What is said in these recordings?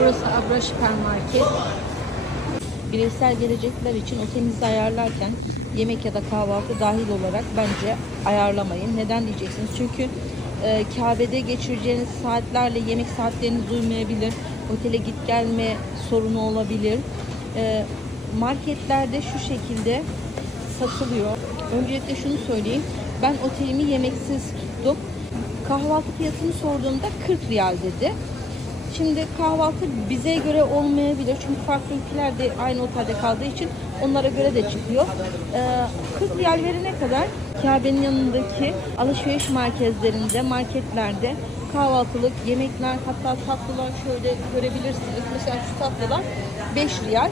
Burası Abra Süpermarket. Bireysel gelecekler için otelinizi ayarlarken yemek ya da kahvaltı dahil olarak bence ayarlamayın. Neden diyeceksiniz? Çünkü e, Kabe'de geçireceğiniz saatlerle yemek saatleriniz uymayabilir. Otele git gelme sorunu olabilir. E, marketlerde şu şekilde satılıyor. Öncelikle şunu söyleyeyim. Ben otelimi yemeksiz tuttum. Kahvaltı fiyatını sorduğumda 40 riyal dedi. Şimdi kahvaltı bize göre olmayabilir. Çünkü farklı ülkelerde aynı otelde kaldığı için onlara göre de çıkıyor. Ee, 40 riyal verene kadar Kabe'nin yanındaki alışveriş merkezlerinde, marketlerde kahvaltılık yemekler hatta tatlılar şöyle görebilirsiniz. Mesela şu tatlılar 5 riyal.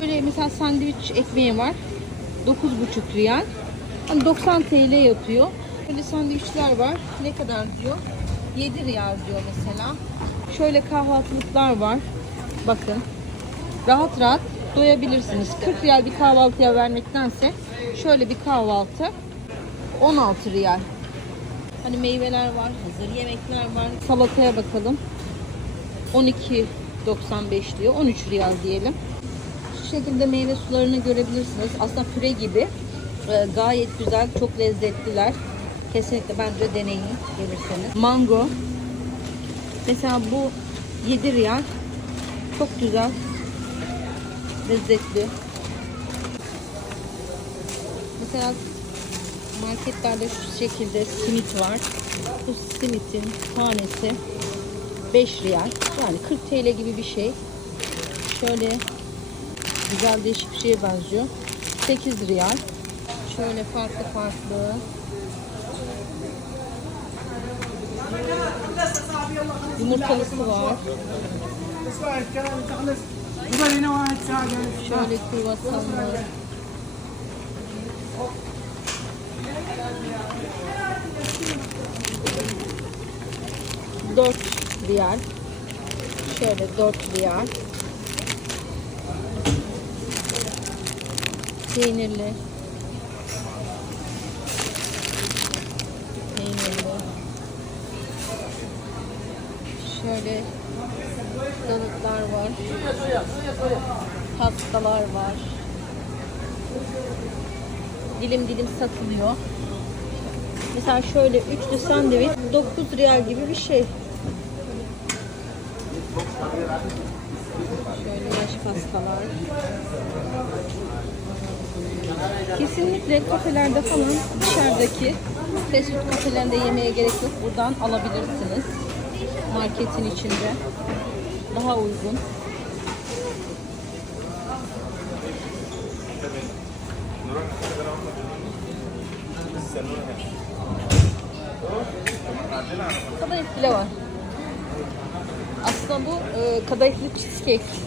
Böyle mesela sandviç ekmeği var. 9,5 riyal. Hani 90 TL yapıyor. Böyle sandviçler var. Ne kadar diyor? 7 riyal diyor mesela. Şöyle kahvaltılıklar var. Bakın. Rahat rahat doyabilirsiniz. 40 riyal bir kahvaltıya vermektense şöyle bir kahvaltı 16 riyal. Hani meyveler var, hazır yemekler var. Salataya bakalım. 12.95 diyor. 13 riyal diyelim. Şu şekilde meyve sularını görebilirsiniz. Aslında püre gibi. Ee, gayet güzel, çok lezzetliler. Kesinlikle bence deneyin gelirseniz. Mango. Mesela bu 7 riyal. Çok güzel. Lezzetli. Mesela marketlerde şu şekilde simit var. Bu simitin tanesi 5 riyal. Yani 40 TL gibi bir şey. Şöyle güzel değişik bir şeye benziyor. 8 riyal. Şöyle farklı farklı. Yumurtalısı var. Şöyle kruvasanlar. Dört riyal. Şöyle dört riyal. Peynirli. Peynirli. Şöyle donutlar var. Pastalar var. Dilim dilim satılıyor. Mesela şöyle üçlü sandviç 9 riyal gibi bir şey. Şöyle yaş pastalar. Kesinlikle kafelerde falan dışarıdaki fast food kafelerinde yemeye gerek yok. Buradan alabilirsiniz. Marketin içinde. Daha uygun. Kadayıf bile var. Aslında bu e, kadayıflı cheesecake.